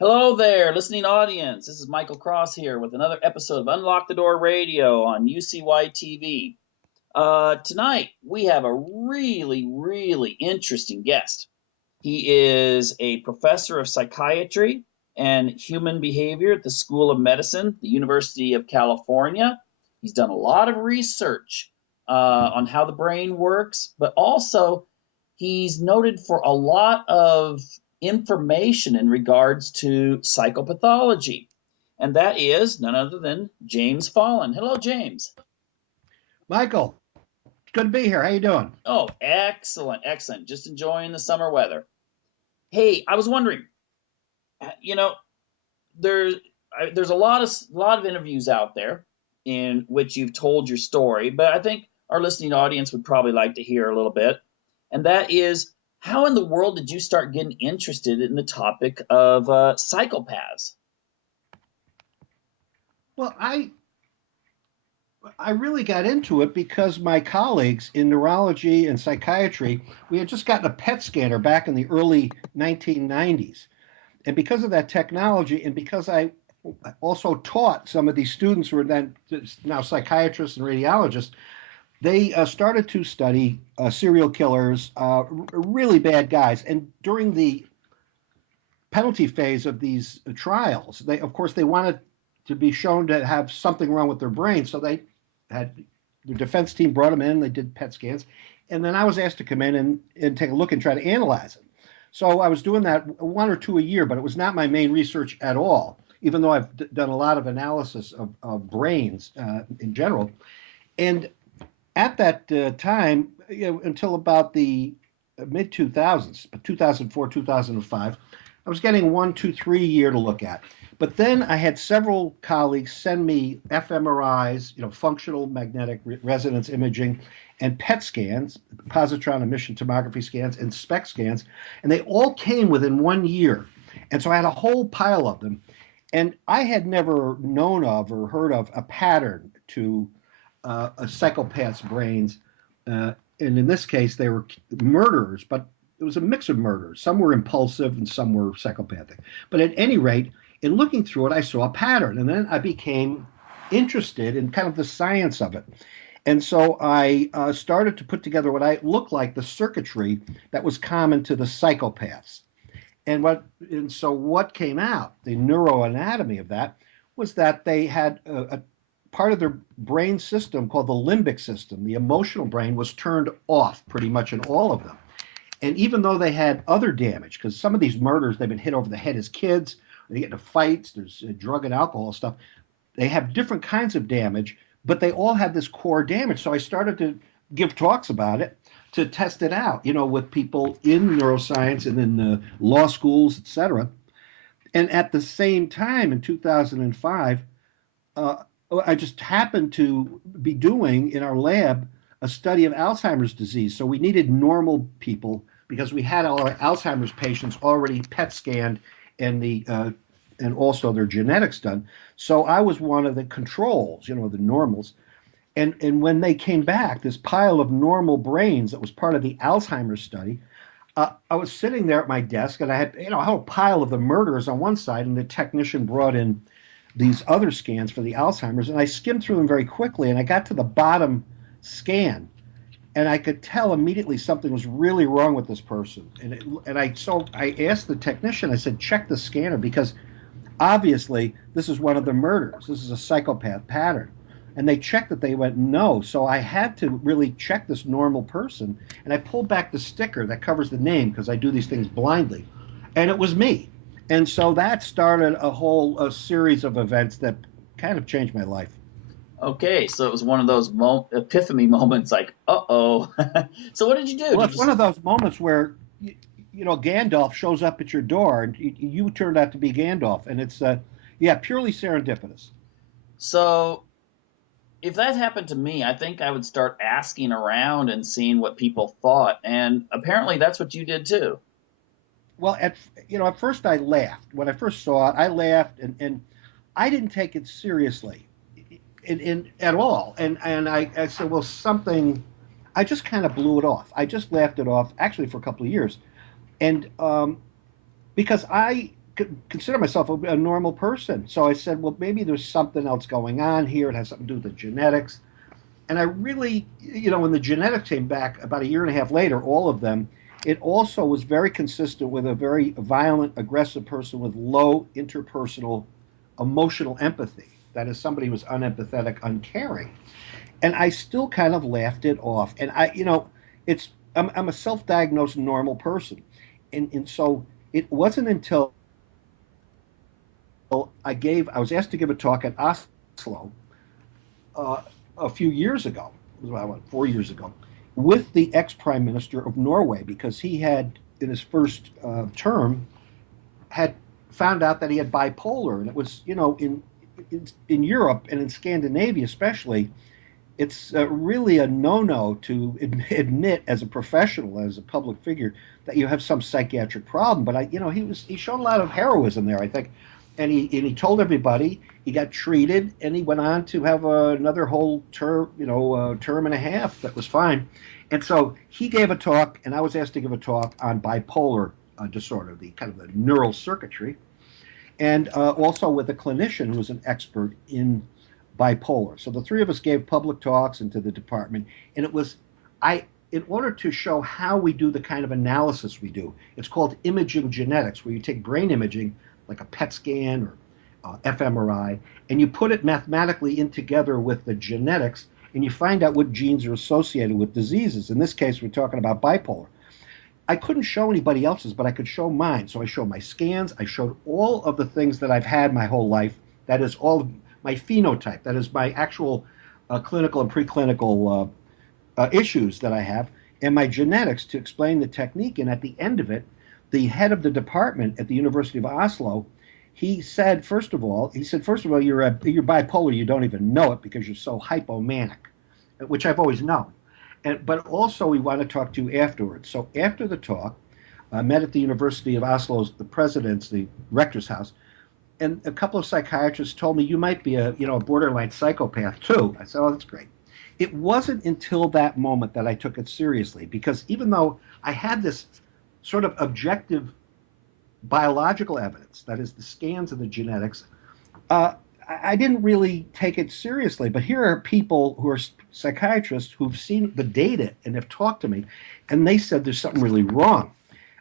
Hello there, listening audience. This is Michael Cross here with another episode of Unlock the Door Radio on UCY TV. Tonight, we have a really interesting guest. He is a professor of psychiatry and human behavior at the School of Medicine, the University of California. He's done a lot of research on how the brain works, but also he's noted for a lot of information in regards to psychopathology. And that is none other than James Fallon. Hello, James. Michael, it's good to be here. How you doing? Oh, excellent. Just enjoying the summer weather. Hey, I was wondering, you know, there's there's a lot of interviews out there in which you've told your story, but I think our listening audience would probably like to hear a little bit. And that is, how in the world did you start getting interested in the topic of psychopaths? Well, I really got into it because my colleagues in neurology and psychiatry, we had just gotten a PET scanner back in the early 1990s. And because of that technology, and because I also taught some of these students who are then now psychiatrists and radiologists, they started to study serial killers, really bad guys. And during the penalty phase of these trials, of course, they wanted to be shown to have something wrong with their brain. So they had the defense team brought them in, they did PET scans, and then I was asked to come in and take a look and try to analyze it. So I was doing that one or two a year, but it was not my main research at all, even though I've done a lot of analysis of brains in general. And at that time, until about the mid 2000s, 2004, 2005, I was getting 1, 2, 3 a year to look at. But then I had several colleagues send me fMRIs, functional magnetic resonance imaging, and PET scans, positron emission tomography scans, and SPECT scans, and they all came within 1 year. And so I had a whole pile of them. And I had never known of or heard of a pattern to a psychopath's brains. And in this case, they were murderers, but it was a mix of murders. Some were impulsive and some were psychopathic. But at any rate, in looking through it, I saw a pattern, and then I became interested in kind of the science of it. And so I started to put together what I looked like the circuitry that was common to the psychopaths. And so what came out, the neuroanatomy of that, was that they had a part of their brain system called the limbic system. The emotional brain was turned off pretty much in all of them. And even though they had other damage, because some of these murders, they've been hit over the head as kids, they get into fights, there's drug and alcohol stuff, they have different kinds of damage, but they all have this core damage. So I started to give talks about it to test it out, with people in neuroscience and in law schools, etc. And at the same time, in 2005, I just happened to be doing in our lab a study of Alzheimer's disease. So we needed normal people because we had all our Alzheimer's patients already PET scanned and and also their genetics done. So I was one of the controls, the normals. And when they came back, this pile of normal brains that was part of the Alzheimer's study, I was sitting there at my desk and I had, a whole pile of the murderers on one side, and the technician brought in these other scans for the Alzheimer's, and I skimmed through them very quickly, and I got to the bottom scan, and I could tell immediately something was really wrong with this person. So I asked the technician, I said, check the scanner, because obviously this is one of the murders. This is a psychopath pattern. And they checked it, they went, no. So I had to really check this normal person, and I pulled back the sticker that covers the name, because I do these things blindly, and it was me. And so that started a series of events that kind of changed my life. Okay, so it was one of those epiphany moments like, uh-oh. So what did you do? Well, it's one of those moments where, Gandalf shows up at your door, and you turned out to be Gandalf. And it's, purely serendipitous. So if that happened to me, I think I would start asking around and seeing what people thought. And apparently that's what you did too. Well, at first I laughed. When I first saw it, I laughed, and I didn't take it seriously at all. And I said, well, I just kind of blew it off. I just laughed it off, actually, for a couple of years. And because I consider myself a normal person. So I said, well, maybe there's something else going on here. It has something to do with the genetics. And I really, when the genetics came back about a year and a half later, all of them, it also was very consistent with a very violent, aggressive person with low interpersonal emotional empathy. That is, somebody who was unempathetic, uncaring. And I still kind of laughed it off. And it's I'm a self-diagnosed normal person, and so it wasn't until I was asked to give a talk at Oslo uh, a few years ago, it was about 4 years ago, with the ex-prime minister of Norway, because he had, in his first term, had found out that he had bipolar, and it was, in Europe and in Scandinavia especially, it's really a no-no to admit as a professional, as a public figure, that you have some psychiatric problem. But he showed a lot of heroism there, I think, and he told everybody. He got treated, and he went on to have another whole term, term and a half that was fine. And so he gave a talk, and I was asked to give a talk on bipolar disorder, the kind of the neural circuitry, and also with a clinician who was an expert in bipolar. So the three of us gave public talks into the department, and in order to show how we do the kind of analysis we do, it's called imaging genetics, where you take brain imaging, like a PET scan or fMRI, and you put it mathematically in together with the genetics, and you find out what genes are associated with diseases. In this case, we're talking about bipolar. I couldn't show anybody else's, but I could show mine. So I showed my scans. I showed all of the things that I've had my whole life. That is all of my phenotype. That is my actual clinical and preclinical issues that I have, and my genetics to explain the technique. And at the end of it, the head of the department at the University of Oslo, he said, first of all, you're bipolar. You don't even know it because you're so hypomanic, which I've always known. But also, we want to talk to you afterwards. So after the talk, I met at the University of Oslo's, the president's, the rector's house, and a couple of psychiatrists told me, you might be a borderline psychopath too. I said, oh, that's great. It wasn't until that moment that I took it seriously, because even though I had this sort of objective biological evidence, that is the scans of the genetics, I didn't really take it seriously. But here are people who are psychiatrists who've seen the data and have talked to me, and they said there's something really wrong.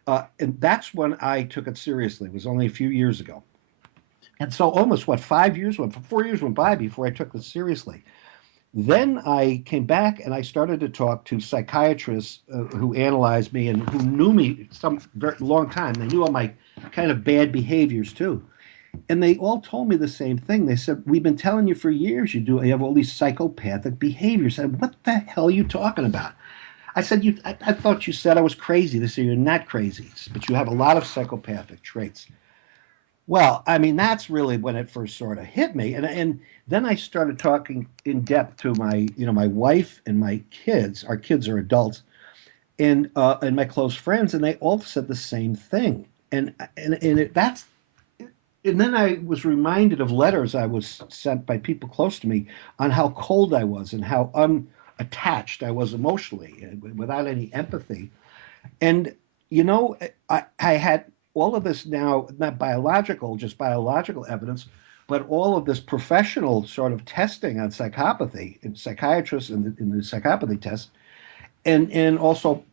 And that's when I took it seriously. It was only a few years ago. And so almost, 4 years went by before I took this seriously. Then I came back and I started to talk to psychiatrists who analyzed me and who knew me some very long time. They knew all my kind of bad behaviors too. And they all told me the same thing. They said, we've been telling you for years you have all these psychopathic behaviors. I said, what the hell are you talking about? I said, I thought you said I was crazy. They said, you're not crazy, but you have a lot of psychopathic traits. Well, I mean, that's really when it first sort of hit me. And then I started talking in depth to my wife and my kids. Our kids are adults, and my close friends, and they all said the same thing. And then I was reminded of letters I was sent by people close to me on how cold I was and how unattached I was emotionally, without any empathy. And I had all of this now, not just biological evidence, but all of this professional sort of testing on psychopathy in psychiatrists in the psychopathy test, and also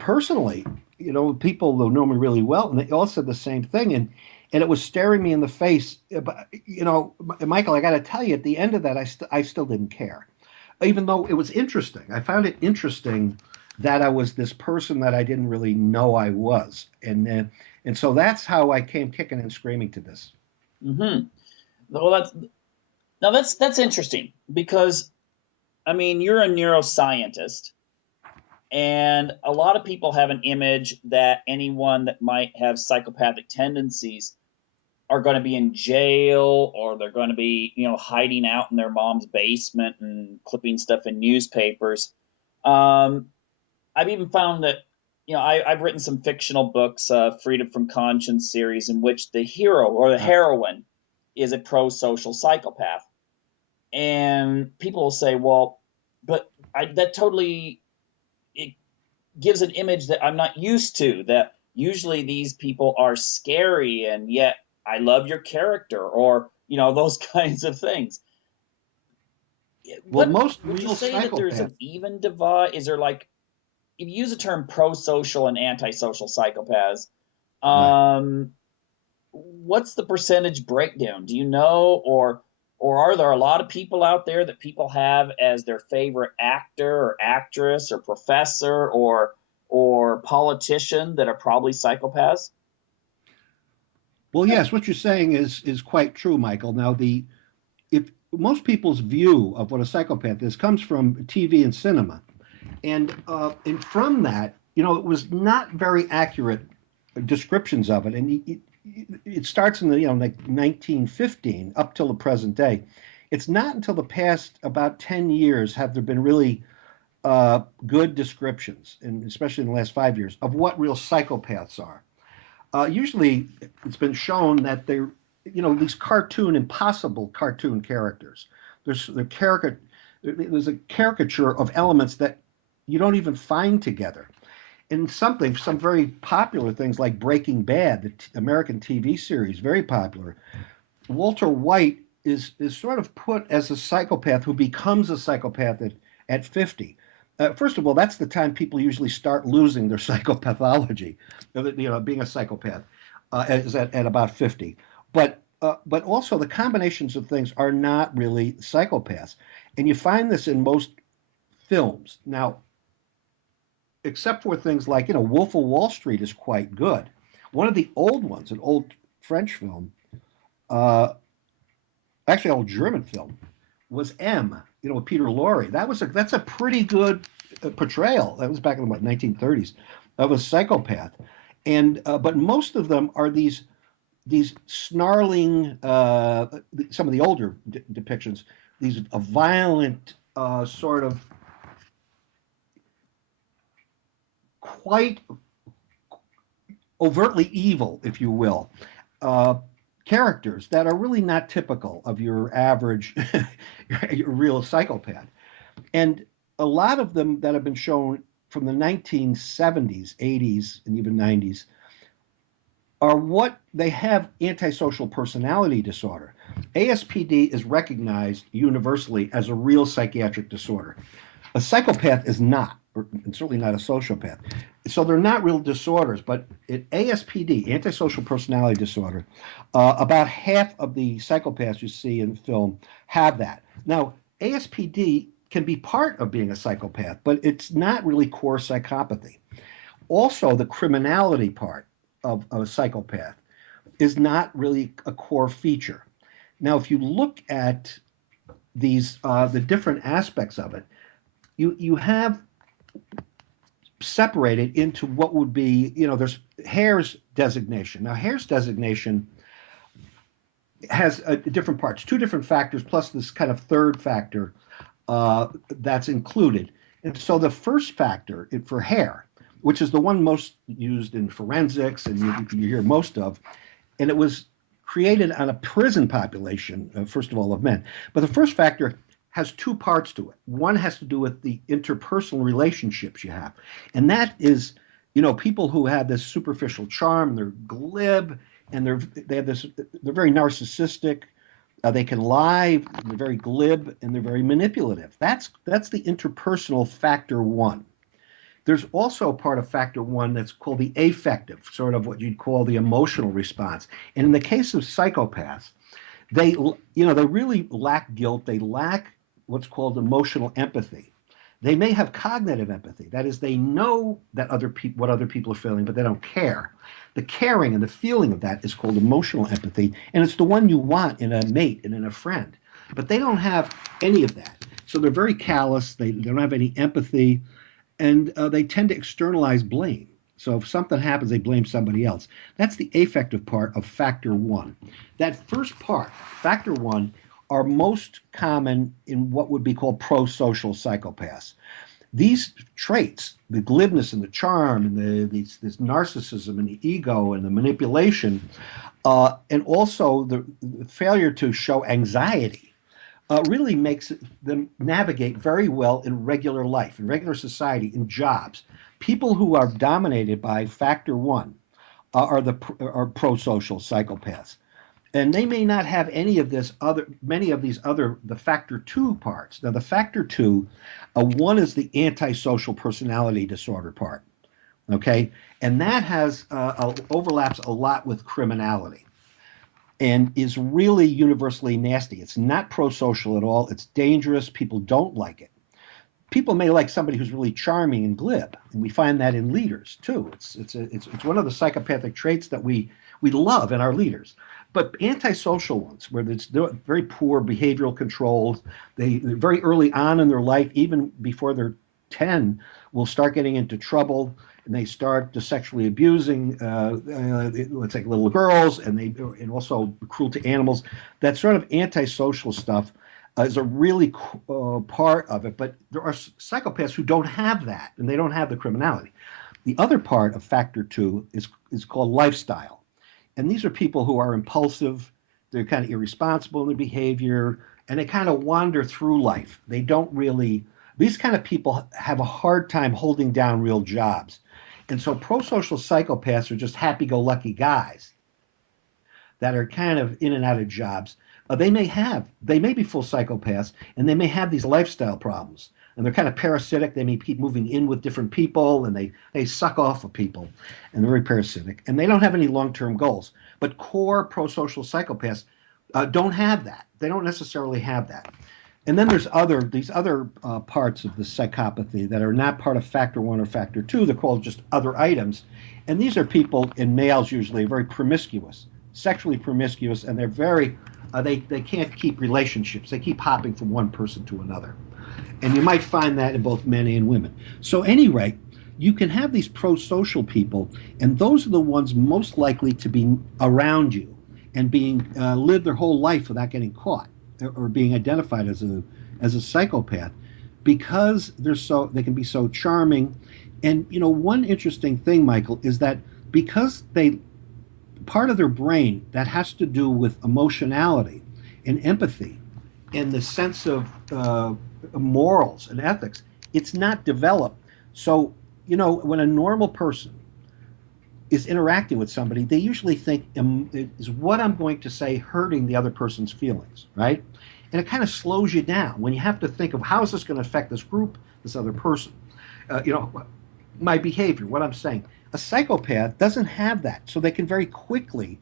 personally, people who know me really well, and they all said the same thing, and it was staring me in the face. But Michael, I got to tell you, at the end of that, I still didn't care, even though it was interesting. I found it interesting that I was this person that I didn't really know I was, and so that's how I came kicking and screaming to this. Mm-hmm. Well, that's interesting, because I mean, you're a neuroscientist, and a lot of people have an image that anyone that might have psychopathic tendencies are going to be in jail, or they're going to be, hiding out in their mom's basement and clipping stuff in newspapers. I've even found that, I've written some fictional books, Freedom from Conscience series, in which the hero or the heroine is a pro-social psychopath. And people will say, well, but that totally, it gives an image that I'm not used to, that usually these people are scary, and yet I love your character, or those kinds of things. Well, What most would you real say that there's psychopaths. an even divide? Is there, like, if you use the term pro-social and antisocial psychopaths, Right. um, what's the percentage breakdown? Do you know, or are there a lot of people out there that people have as their favorite actor or actress or professor or politician that are probably psychopaths? Well, yes, what you're saying is quite true, Michael. Now, the if most people's view of what a psychopath is comes from TV and cinema, and from that, it was not very accurate descriptions of it, and it starts in the like 1915 up till the present day. It's not until the past about 10 years have there been really good descriptions, and especially in the last 5 years, of what real psychopaths are. Usually, it's been shown that they're, these impossible cartoon characters. There's a caricature of elements that you don't even find together. In some very popular things like Breaking Bad, the American TV series, very popular. Walter White is sort of put as a psychopath who becomes a psychopath at 50. First of all, that's the time people usually start losing their psychopathology, being a psychopath, is at about 50. But also the combinations of things are not really psychopaths, and you find this in most films. Now, except for things like Wolf of Wall Street is quite good. One of the old ones, an old French film, uh, actually an old German film, was M. With Peter Lorre. That's a pretty good portrayal. That was back in the 1930s of a psychopath, and but most of them are these snarling. Some of the older depictions, these violent, sort of quite overtly evil, if you will, uh, characters that are really not typical of your average, your real psychopath. And a lot of them that have been shown from the 1970s, 80s, and even 90s are what they have antisocial personality disorder. ASPD is recognized universally as a real psychiatric disorder. A psychopath is not, and certainly not a sociopath. So they're not real disorders, but ASPD, antisocial personality disorder, about half of the psychopaths you see in film have that. Now, ASPD can be part of being a psychopath, but it's not really core psychopathy. Also, the criminality part of a psychopath is not really a core feature. Now, if you look at the different aspects of it, you have separated into what would be, there's Hare's designation. Now, Hare's designation has different parts, two different factors, plus this kind of third factor that's included. And so the first factor for Hare, which is the one most used in forensics and you hear most of, and it was created on a prison population, first of all, of men. But the first factor has two parts to it. One has to do with the interpersonal relationships you have. And that is, people who have this superficial charm, they're glib, and they're very narcissistic. They can lie, they're very glib, and they're very manipulative. That's the interpersonal factor one. There's also a part of factor one that's called the affective, sort of what you'd call the emotional response. And in the case of psychopaths, they really lack guilt. They lack what's called emotional empathy. They may have cognitive empathy. That is, they know that what other people are feeling, but they don't care. The caring and the feeling of that is called emotional empathy, and it's the one you want in a mate and in a friend. But they don't have any of that. So they're very callous. They don't have any empathy, and they tend to externalize blame. So if something happens, they blame somebody else. That's the affective part of factor one. That first part, factor one, are most common in what would be called pro-social psychopaths. These traits, the glibness and the charm and this narcissism and the ego and the manipulation, and also the failure to show anxiety, really makes them navigate very well in regular life, in regular society, in jobs. People who are dominated by factor one, are pro-social psychopaths. And they may not have many of these other, the factor two parts. Now, the factor two, one is the antisocial personality disorder part, okay? And that overlaps a lot with criminality and is really universally nasty. It's not pro-social at all. It's dangerous. People don't like it. People may like somebody who's really charming and glib, and we find that in leaders too. It's one of the psychopathic traits that we love in our leaders. But antisocial ones, where it's very poor behavioral controls, they're very early on in their life, even before they're 10, will start getting into trouble, and they start to sexually abusing, let's say, little girls, and also cruel to animals. That sort of antisocial stuff is a really part of it. But there are psychopaths who don't have that, and they don't have the criminality. The other part of factor two is called lifestyle. And these are people who are impulsive, they're kind of irresponsible in their behavior, and they kind of wander through life. They don't really, these kind of people have a hard time holding down real jobs. And so prosocial psychopaths are just happy-go-lucky guys that are kind of in and out of jobs. They may be full psychopaths, and they may have these lifestyle problems. And they're kind of parasitic. They may keep moving in with different people, and they suck off of people, and they're very parasitic. And they don't have any long-term goals. But core prosocial psychopaths don't have that. They don't necessarily have that. And then there's these other parts of the psychopathy that are not part of factor one or factor two. They're called just other items. And these are people, in males usually, very promiscuous, sexually promiscuous, and they're very, they can't keep relationships. They keep hopping from one person to another. And you might find that in both men and women. So at any rate, you can have these pro-social people, and those are the ones most likely to be around you and live their whole life without getting caught or being identified as a psychopath, because they can be so charming. And one interesting thing, Michael, is that because part of their brain that has to do with emotionality and empathy and the sense of morals and ethics, it's not developed. So, when a normal person is interacting with somebody, they usually think, is what I'm going to say hurting the other person's feelings, right? And it kind of slows you down when you have to think of, how is this going to affect this group, this other person? My behavior, what I'm saying. A psychopath doesn't have that, so they can very quickly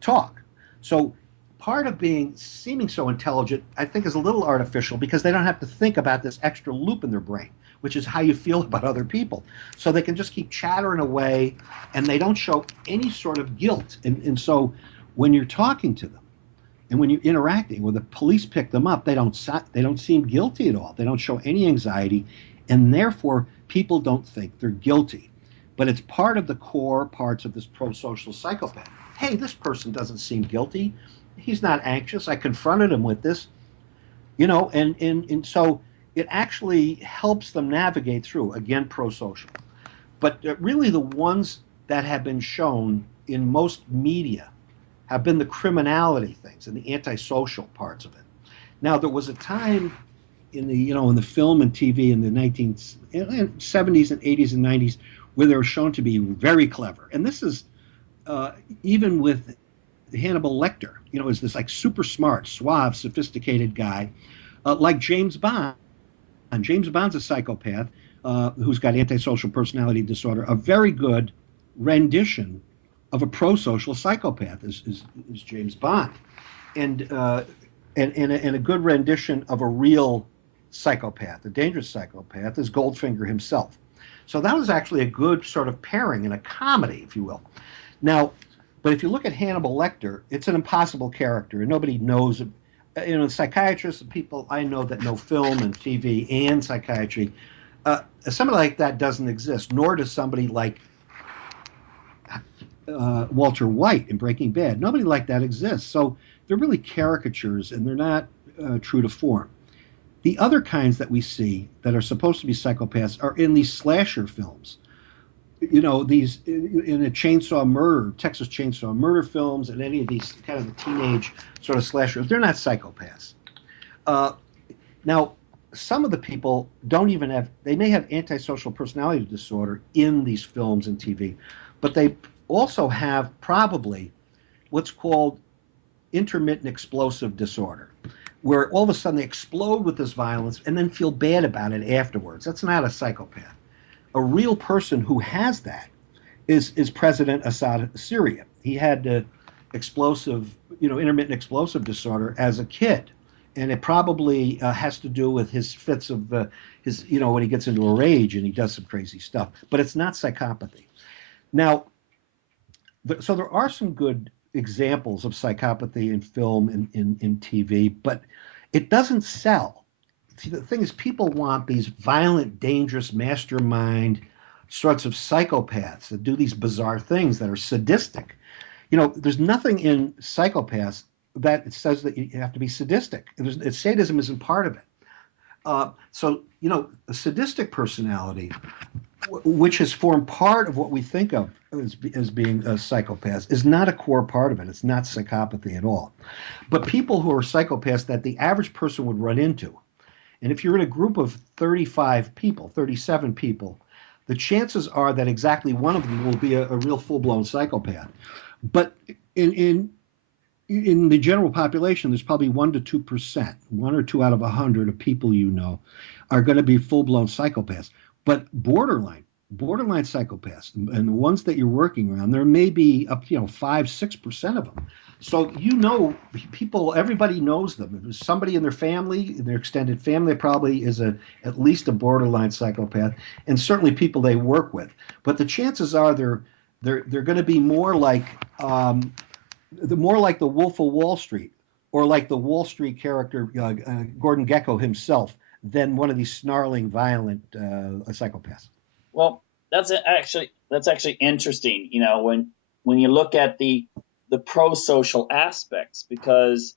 talk. So part of seeming so intelligent, I think, is a little artificial, because they don't have to think about this extra loop in their brain, which is how you feel about other people. So they can just keep chattering away, and they don't show any sort of guilt. And so when you're talking to them, and when you're interacting, when the police pick them up, they don't seem guilty at all. They don't show any anxiety, and therefore people don't think they're guilty. But it's part of the core parts of this prosocial psychopath. Hey, this person doesn't seem guilty. He's not anxious. I confronted him with this, and so it actually helps them navigate through, again, prosocial. But really the ones that have been shown in most media have been the criminality things and the antisocial parts of it. Now, there was a time in the film and TV in the 1970s and 80s and 90s where they were shown to be very clever. And this is even with Hannibal Lecter, is this like super smart, suave, sophisticated guy, like James Bond. And James Bond's a psychopath who's got antisocial personality disorder. A very good rendition of a prosocial psychopath is James Bond, and a good rendition of a real psychopath, a dangerous psychopath, is Goldfinger himself. So that was actually a good sort of pairing in a comedy, if you will. Now, but if you look at Hannibal Lecter, it's an impossible character, and nobody knows. Psychiatrists and people I know that know film and TV and psychiatry, somebody like that doesn't exist, nor does somebody like Walter White in Breaking Bad. Nobody like that exists. So they're really caricatures, and they're not true to form. The other kinds that we see that are supposed to be psychopaths are in these slasher films. These in a Texas Chainsaw Murder films, and any of these kind of the teenage sort of slashers, they're not psychopaths. Now, some of the people they may have antisocial personality disorder in these films and TV, but they also have probably what's called intermittent explosive disorder, where all of a sudden they explode with this violence and then feel bad about it afterwards. That's not a psychopath. A real person who has that is President Assad of Syria. He had explosive, intermittent explosive disorder as a kid, and it probably has to do with his fits of his, when he gets into a rage and he does some crazy stuff. But it's not psychopathy. Now, so there are some good examples of psychopathy in film and in TV, but it doesn't sell. See, the thing is, people want these violent, dangerous, mastermind sorts of psychopaths that do these bizarre things that are sadistic. There's nothing in psychopaths that it says that you have to be sadistic. Sadism isn't part of it. So, a sadistic personality, which has formed part of what we think of as being a psychopath, is not a core part of it. It's not psychopathy at all. But people who are psychopaths that the average person would run into, and if you're in a group of 35 people, 37 people, the chances are that exactly one of them will be a real full-blown psychopath. But in the general population, there's probably 1 to 2%, 1 or 2 out of 100 of people are going to be full-blown psychopaths. But borderline psychopaths, and the ones that you're working around, there may be up, 5-6% of them. So people, everybody knows them. If there's somebody in their family, in their extended family, probably is at least a borderline psychopath, and certainly people they work with. But the chances are they're going to be more like the Wolf of Wall Street, or like the Wall Street character Gordon Gekko himself, than one of these snarling, violent psychopaths. Well, that's actually interesting. When you look at the pro-social aspects, because,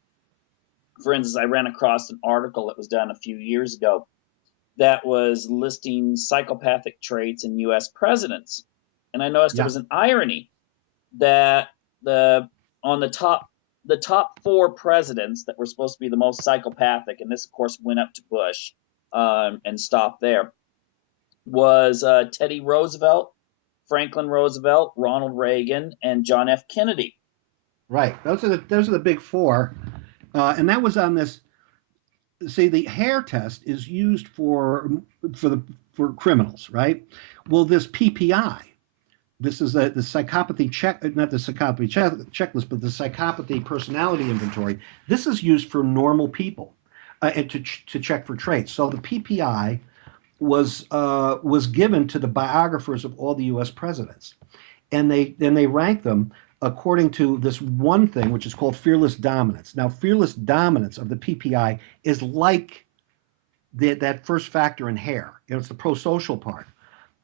for instance, I ran across an article that was done a few years ago that was listing psychopathic traits in U.S. presidents, and I noticed there was an irony that the top 4 presidents that were supposed to be the most psychopathic, and this of course went up to Bush and stopped there, was Teddy Roosevelt, Franklin Roosevelt, Ronald Reagan, and John F. Kennedy. Right. Those are the big 4, and that was on this. See, the hair test is used for criminals, right? Well, this PPI. This is the psychopathy check, not the psychopathy checklist, but the psychopathy personality inventory. This is used for normal people and to check for traits. So the PPI was given to the biographers of all the U.S. presidents, and they ranked them according to this one thing, which is called fearless dominance. Now, fearless dominance of the PPI is like that first factor in hair. It's the pro-social part,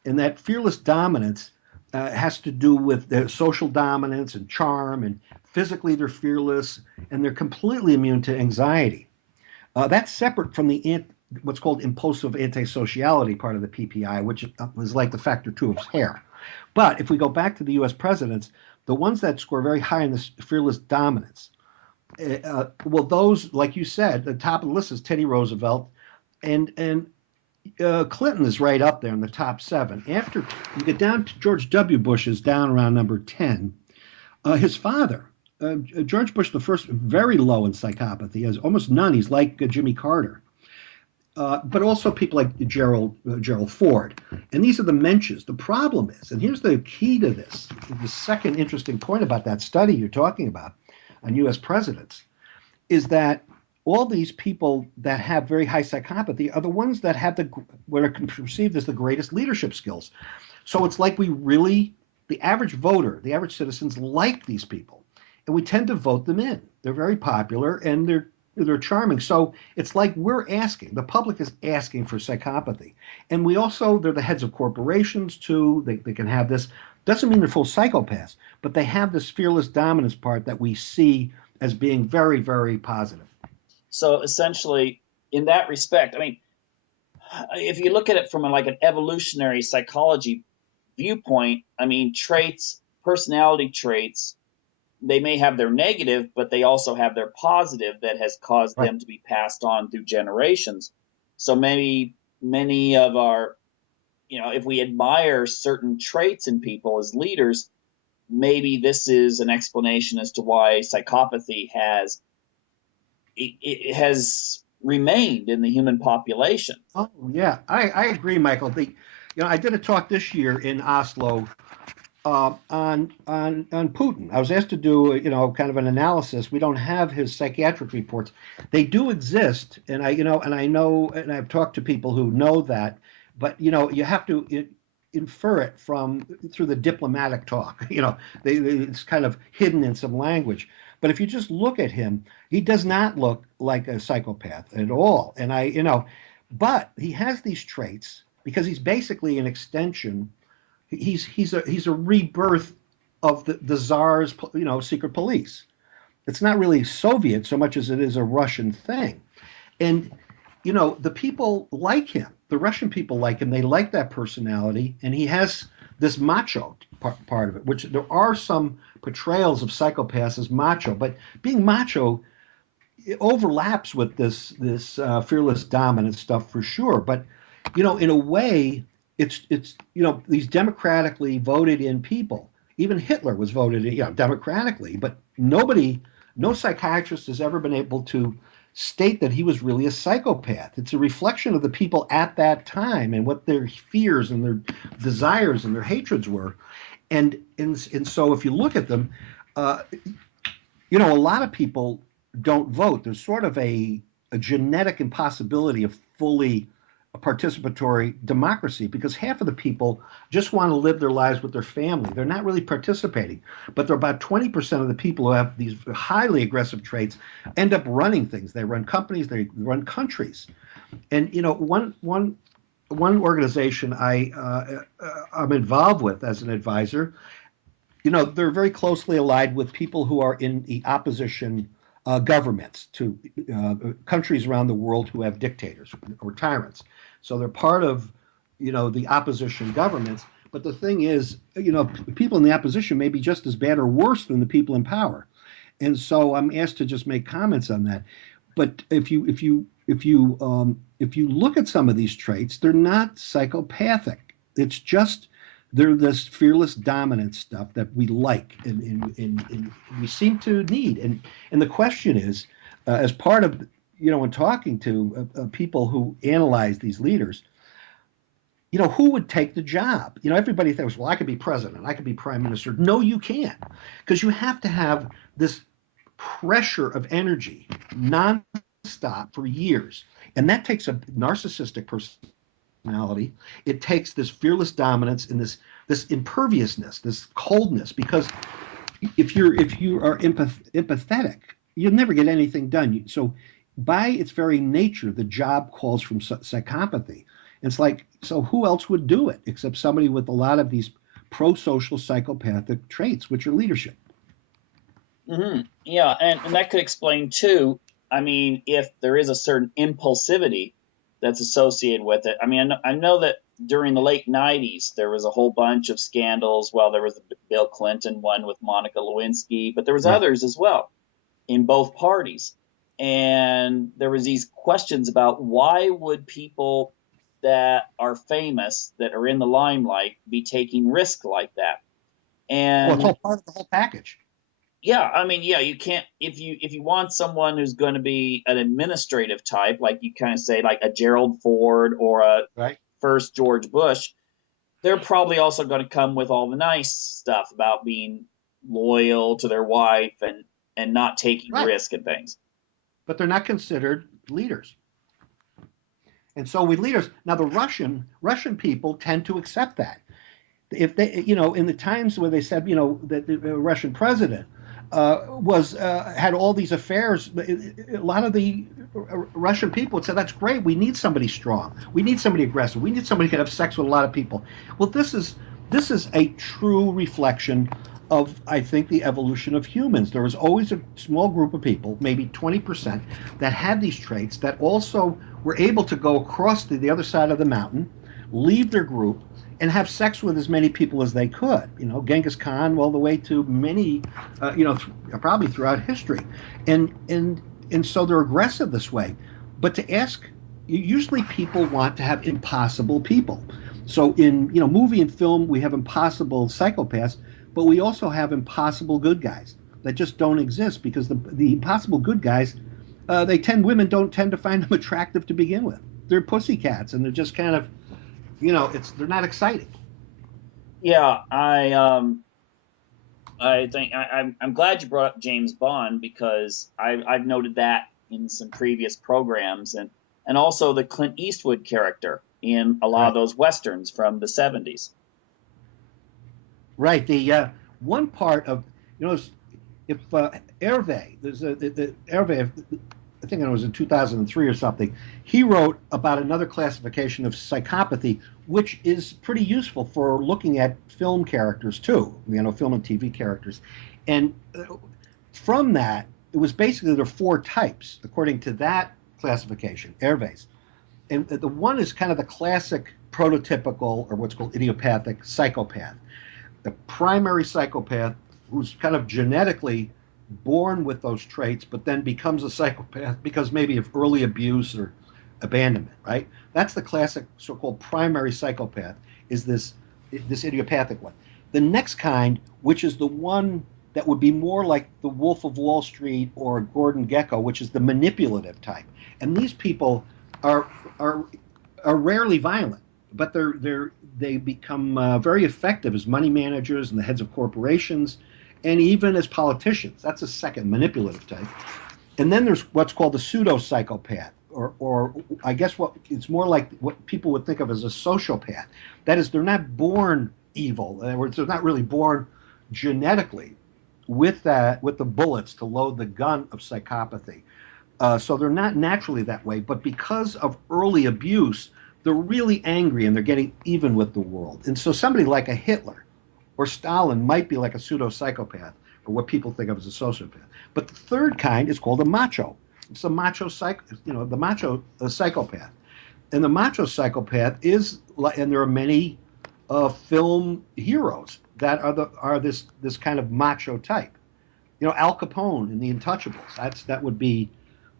and that fearless dominance has to do with their social dominance and charm, and physically they're fearless, and they're completely immune to anxiety. That's separate from the what's called impulsive antisociality part of the PPI, which is like the factor 2 of hair. But if we go back to the U.S. presidents, the ones that score very high in this fearless dominance, well, those, like you said, the top of the list is Teddy Roosevelt, and Clinton is right up there in the top 7. After you get down to George W. Bush, is down around number 10. His father, George Bush the first, very low in psychopathy, has almost none. He's like Jimmy Carter. But also people like Gerald Ford. And these are the mensches. The problem is, and here's the key to this, the second interesting point about that study you're talking about on U.S. presidents, is that all these people that have very high psychopathy are the ones that have what are perceived as the greatest leadership skills. So it's like the average voter, the average citizens like these people, and we tend to vote them in. They're very popular, and they're charming. So it's like the public is asking for psychopathy. And they're the heads of corporations too. They can have this. Doesn't mean they're full psychopaths, but they have this fearless dominance part that we see as being very, very positive. So essentially, in that respect, I mean, if you look at it from an evolutionary psychology viewpoint, I mean, personality traits, they may have their negative, but they also have their positive that has caused them to be passed on through generations. So maybe many of our, if we admire certain traits in people as leaders, maybe this is an explanation as to why psychopathy has remained in the human population. Oh yeah, I agree, Michael. I did a talk this year in Oslo on Putin. I was asked to do kind of an analysis. We don't have his psychiatric reports. They do exist, and I know, and I've talked to people who know that, but you have to infer it through the diplomatic talk. It's kind of hidden in some language. But if you just look at him, he does not look like a psychopath at all. And but he has these traits because he's basically an extension. He's a rebirth of the Tsar's secret police. It's not really Soviet so much as it is a Russian thing. And the people like him. The Russian people like him. They like that personality, and he has this macho part of it, which there are some portrayals of psychopaths as macho, but being macho, it overlaps with this fearless dominant stuff for sure. But in a way, it's these democratically voted in people. Even Hitler was voted in, democratically, but no psychiatrist has ever been able to state that he was really a psychopath. It's a reflection of the people at that time and what their fears and their desires and their hatreds were. And so if you look at them, a lot of people don't vote. There's sort of a genetic impossibility of fully participatory democracy because half of the people just want to live their lives with their family. They're not really participating. But there are about 20% of the people who have these highly aggressive traits end up running things. They run companies, they run countries. And one organization I'm involved with as an advisor, they're very closely allied with people who are in the opposition governments to countries around the world who have dictators or tyrants. So they're part of, the opposition governments. But the thing is, people in the opposition may be just as bad or worse than the people in power. And so I'm asked to just make comments on that. But if you look at some of these traits, they're not psychopathic. It's just they're this fearless dominant stuff that we like and we seem to need. And the question is, as part of when talking to people who analyze these leaders, who would take the job? Everybody thinks, well, I could be president, I could be prime minister. No, you can't, because you have to have this pressure of energy nonstop for years, and that takes a narcissistic personality. It takes this fearless dominance and this imperviousness, this coldness, because if you are empathetic, you'll never get anything done. So by its very nature, the job calls from psychopathy. It's like, so who else would do it except somebody with a lot of these pro-social psychopathic traits, which are leadership? Mm-hmm. Yeah, and that could explain too. I mean, if there is a certain impulsivity that's associated with it. I mean, I know that during the late 90s, there was a whole bunch of scandals. Well, there was the Bill Clinton one with Monica Lewinsky, but there was others as well in both parties. And there was these questions about why would people that are famous, that are in the limelight, be taking risk like that? And it's all part of the whole package. Yeah, I mean, yeah, you can't if you want someone who's going to be an administrative type, like you kind of say, like a Gerald Ford or a first George Bush, they're probably also going to come with all the nice stuff about being loyal to their wife and not taking risk and things. But they're not considered leaders. And so with leaders, now the Russian people tend to accept that. If they, in the times where they said, that the Russian president had all these affairs, a lot of the Russian people would say, that's great. We need somebody strong. We need somebody aggressive. We need somebody who can have sex with a lot of people. Well, this is a true reflection of, I think, the evolution of humans. There was always a small group of people, maybe 20%, that had these traits that also were able to go across to the other side of the mountain, leave their group, and have sex with as many people as they could. Genghis Khan, all the way to many, probably throughout history, and so they're aggressive this way. But to ask, usually people want to have impossible people. So in movie and film, we have impossible psychopaths, but we also have impossible good guys that just don't exist because the impossible good guys, women don't tend to find them attractive to begin with. They're pussycats, and they're just kind of, they're not exciting. Yeah, I think I'm glad you brought up James Bond, because I've noted that in some previous programs, and also the Clint Eastwood character in a lot of Right. those westerns from the 70s. Right. The one part of, if Hervé, Hervé, I think it was in 2003 or something, he wrote about another classification of psychopathy, which is pretty useful for looking at film characters too, film and TV characters. And from that, it was basically there are four types, according to that classification, Hervé's. And the one is kind of the classic prototypical, or what's called idiopathic psychopath. The primary psychopath who's kind of genetically born with those traits, but then becomes a psychopath because maybe of early abuse or abandonment, right? That's the classic so-called primary psychopath, is this idiopathic one. The next kind, which is the one that would be more like the Wolf of Wall Street or Gordon Gekko, which is the manipulative type. And these people are rarely violent, but they become very effective as money managers and the heads of corporations, and even as politicians. That's a second manipulative type. And then there's what's called the pseudo-psychopath, or I guess it's more like what people would think of as a sociopath. That is, they're not born evil. In other words, they're not really born genetically with the bullets to load the gun of psychopathy. So they're not naturally that way, but because of early abuse, they're really angry and they're getting even with the world. And so somebody like a Hitler or Stalin might be like a pseudo-psychopath, or what people think of as a sociopath. But the third kind is called a macho. It's a macho psychopath. And the macho psychopath is, and there are many film heroes that are this kind of macho type. Al Capone in The Untouchables. That would be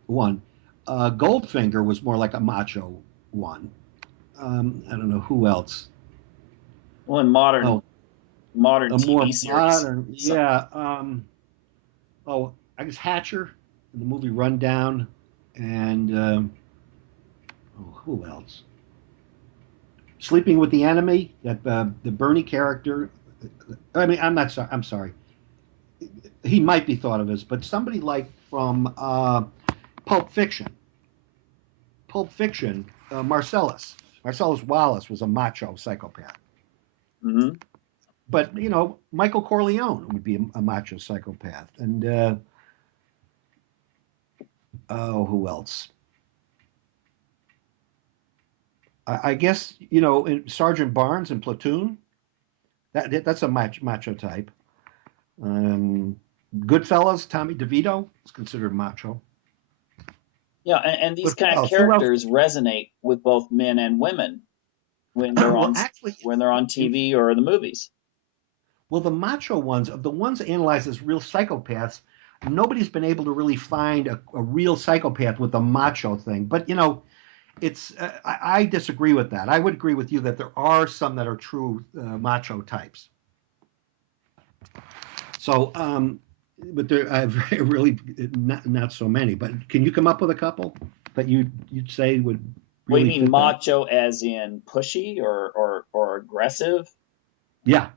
one. Goldfinger was more like a macho one. I don't know who else. Well, in modern a TV more series. modern, yeah. I guess Hatcher in the movie Rundown, and who else? Sleeping with the Enemy, that the Bernie character. I mean, I'm not sorry. I'm sorry. He might be thought of as, but somebody like from Pulp Fiction. Pulp Fiction, Marcellus Wallace was a macho psychopath. Mm-hmm. But Michael Corleone would be a macho psychopath, and who else? I guess in Sergeant Barnes in Platoon, that's a macho type. Goodfellas, Tommy DeVito is considered macho. Yeah, and these But kind of characters resonate with both men and women when they're well, on TV or the movies. Well, the macho ones, of the ones analyzed as real psychopaths, nobody's been able to really find a real psychopath with a macho thing. But it's I disagree with that. I would agree with you that there are some that are true macho types. So, but there I've really not so many. But can you come up with a couple that you'd say would? What do Really you mean macho, as in pushy or aggressive? Yeah.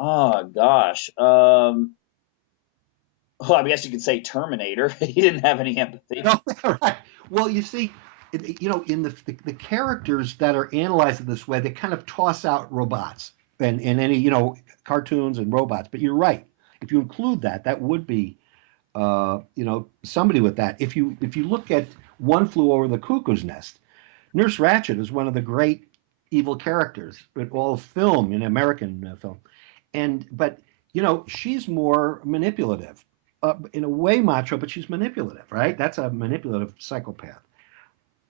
Oh gosh. Well, I guess you could say Terminator. He didn't have any empathy. No, right. Well, you see, in the characters that are analyzed in this way, they kind of toss out robots and any cartoons and robots. But you're right. If you include that, that would be somebody with that. If you look at One Flew Over the Cuckoo's Nest, Nurse Ratched is one of the great evil characters in all film, in American film, but she's more manipulative. In a way macho, but she's manipulative, right? That's a manipulative psychopath.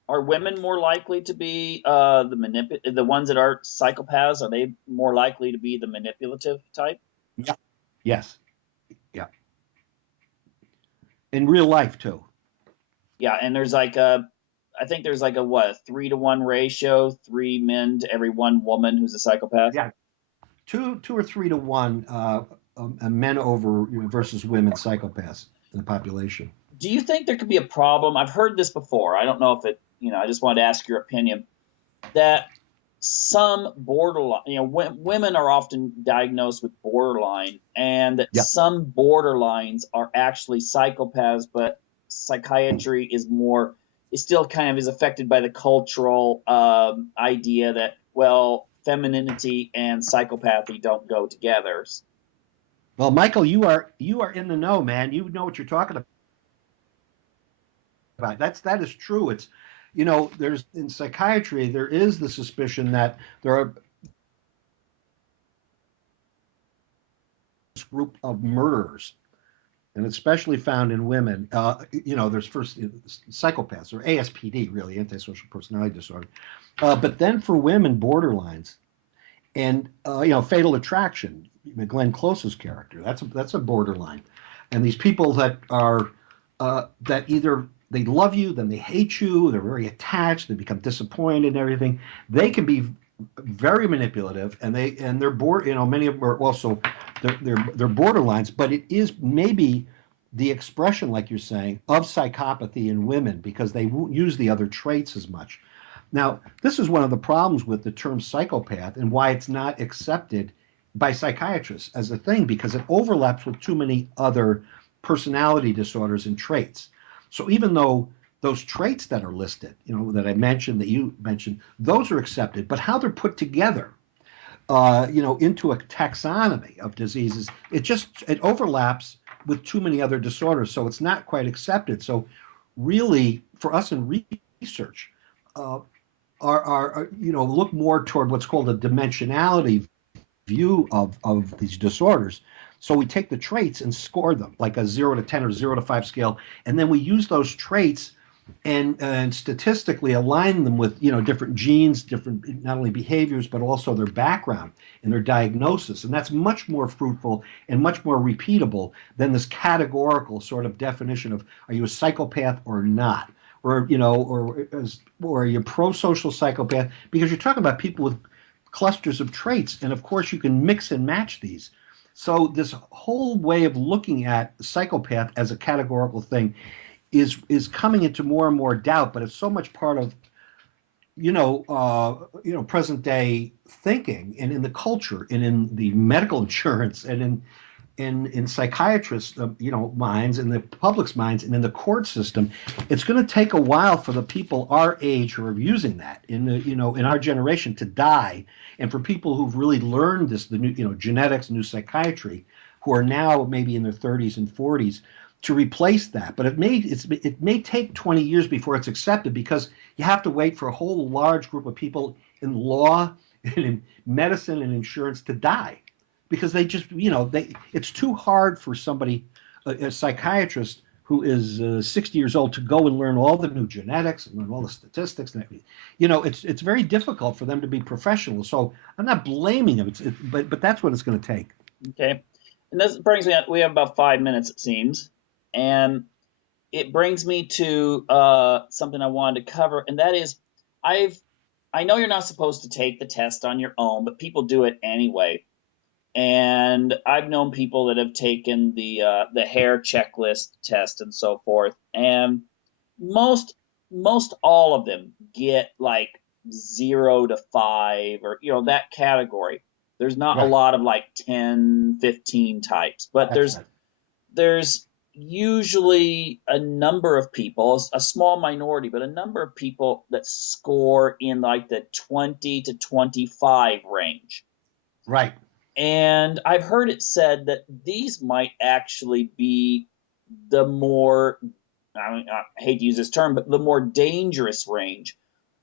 Are women more likely to be the ones that are psychopaths? Are they more likely to be the manipulative type? Yeah. Yes. Yeah. In real life too. Yeah, and there's I think there's a 3-to-1 ratio, 3 men to every 1 woman who's a psychopath. Yeah. two or three to one men over versus women psychopaths in the population. Do you think there could be a problem? I've heard this before. I don't know if it, I just wanted to ask your opinion that some borderline, women are often diagnosed with borderline, and that Yeah. some borderlines are actually psychopaths, but psychiatry is still kind of is affected by the cultural idea that, well, femininity and psychopathy don't go together. Well, Michael, you are in the know, man. You know what you're talking about. That is true. It's there's in psychiatry there is the suspicion that there are this group of murderers, and especially found in women. There's first psychopaths or ASPD, really antisocial personality disorder, but then for women, borderlines, and fatal attraction. Glenn Close's character, that's a borderline, and these people that are that either they love you, then they hate you, they're very attached, they become disappointed and everything. They can be very manipulative, and they're bored. Many of them are also they're borderlines, but it is maybe the expression, like you're saying, of psychopathy in women because they won't use the other traits as much. Now, this is one of the problems with the term psychopath and why it's not accepted by psychiatrists as a thing, because it overlaps with too many other personality disorders and traits. So even though those traits that are listed, that I mentioned, that you mentioned, those are accepted, but how they're put together, into a taxonomy of diseases, it overlaps with too many other disorders, so it's not quite accepted. So really, for us in research, look more toward what's called a dimensionality view of these disorders. So we take the traits and score them like a 0 to 10 or 0 to 5 scale, and then we use those traits and statistically align them with different genes, different not only behaviors but also their background and their diagnosis, and that's much more fruitful and much more repeatable than this categorical sort of definition of are you a psychopath or not, or are you a pro-social psychopath, because you're talking about people with clusters of traits, and of course you can mix and match these. So this whole way of looking at psychopath as a categorical thing is coming into more and more doubt, but it's so much part of present day thinking and in the culture and in the medical insurance and in psychiatrists minds, in the public's minds, and in the court system. It's going to take a while for the people our age who are using that in our generation to die, and for people who've really learned the new genetics, new psychiatry, who are now maybe in their 30s and 40s, to replace that. But it may take 20 years before it's accepted, because you have to wait for a whole large group of people in law and in medicine and insurance to die, because they just it's too hard for somebody, a psychiatrist who is 60 years old, to go and learn all the new genetics and learn all the statistics and everything. It's very difficult for them to be professional. So I'm not blaming them, but that's what it's going to take. Okay, and this brings me. We have about 5 minutes, it seems, and it brings me to something I wanted to cover, and that is, I know you're not supposed to take the test on your own, but people do it anyway. And I've known people that have taken the hair checklist test and so forth, and most all of them get like 0 to 5 or that category. There's not a lot of like 10, 15 types, but there's usually a number of people, a small minority, but a number of people that score in like the 20 to 25 range. Right. And I've heard it said that these might actually be the more, I hate to use this term, but the more dangerous range,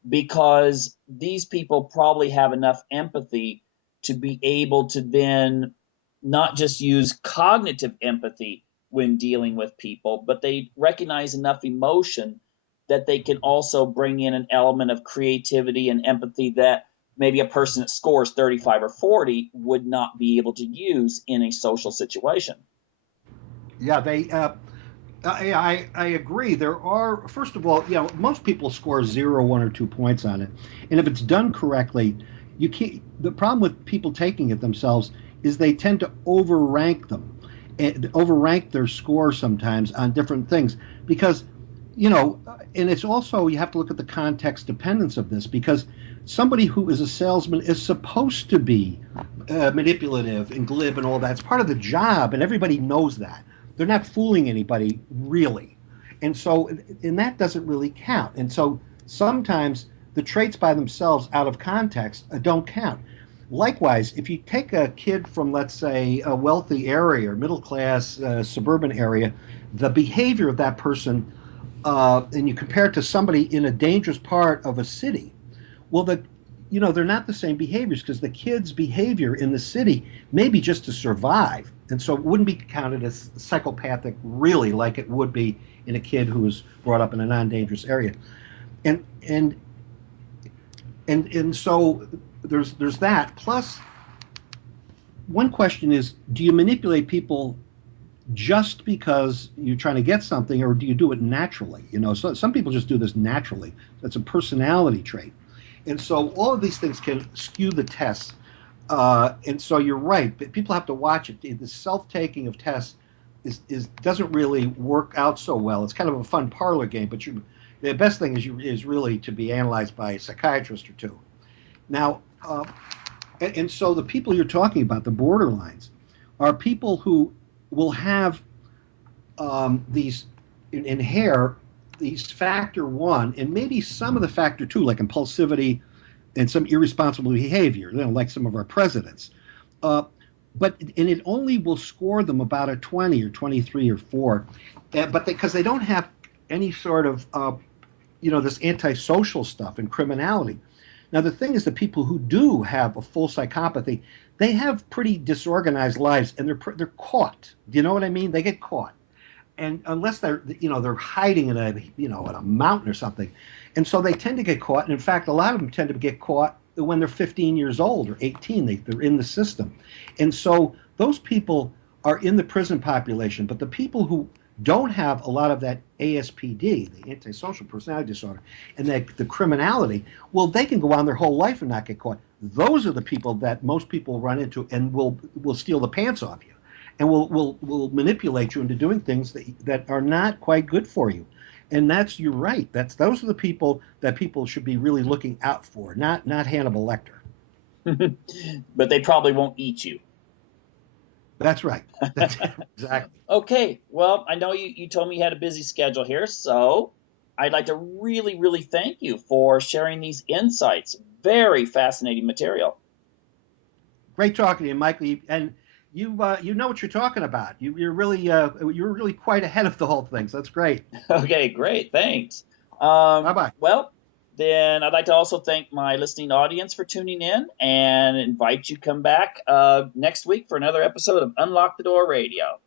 because these people probably have enough empathy to be able to then not just use cognitive empathy when dealing with people, but they recognize enough emotion that they can also bring in an element of creativity and empathy that maybe a person that scores 35 or 40 would not be able to use in a social situation. Yeah, I agree. There are, first of all, most people score 0, 1, or 2 points on it, and if it's done correctly, You can't. The problem with people taking it themselves is they tend to overrank them, and overrank their score sometimes on different things because, you know, and it's also you have to look at the context dependence of this because somebody who is a salesman is supposed to be manipulative and glib and all that. It's part of the job, and everybody knows that. They're not fooling anybody really, and so and that doesn't really count. And so sometimes the traits by themselves out of context don't count. Likewise, if you take a kid from, let's say, a wealthy area or middle class suburban area, the behavior of that person, and you compare it to somebody in a dangerous part of a city, well, they're not the same behaviors because the kid's behavior in the city may be just to survive, and so it wouldn't be counted as psychopathic really, like it would be in a kid who was brought up in a non-dangerous area, and and and so there's that. Plus, one question is, do you manipulate people just because you're trying to get something, or do you do it naturally? You know, so some people just do this naturally. That's a personality trait. And so all of these things can skew the tests. And so you're right, but people have to watch it. The self-taking of tests doesn't really work out so well. It's kind of a fun parlor game, but the best thing is really to be analyzed by a psychiatrist or two. Now, and so the people you're talking about, the borderlines, are people who will have these inhere these factor 1 and maybe some of the factor 2, like impulsivity and some irresponsible behavior, like some of our presidents. But it only will score them about a 20 or 23 or 4, but because they don't have any sort of this antisocial stuff and criminality. Now the thing is, the people who do have a full psychopathy, they have pretty disorganized lives, and they're caught. Do you know what I mean? They get caught, and unless they're hiding in a mountain or something, and so they tend to get caught. And in fact, a lot of them tend to get caught when they're 15 years old or 18. They're in the system, and so those people are in the prison population. But the people who don't have a lot of that ASPD, the antisocial personality disorder, and the criminality, well, they can go on their whole life and not get caught. Those are the people that most people run into and will steal the pants off you, and will manipulate you into doing things that are not quite good for you. And you're right. Those are the people that people should be really looking out for, not Hannibal Lecter. But they probably won't eat you. That's right. That's exactly. Okay, well, I know you told me you had a busy schedule here, so I'd like to really, really thank you for sharing these insights. Very fascinating material. Great talking to you, Michael. And you know what you're talking about. You're really quite ahead of the whole thing. So that's great. Okay, great. Thanks. Bye-bye. Well, then I'd like to also thank my listening audience for tuning in and invite you to come back next week for another episode of Unlock the Door Radio.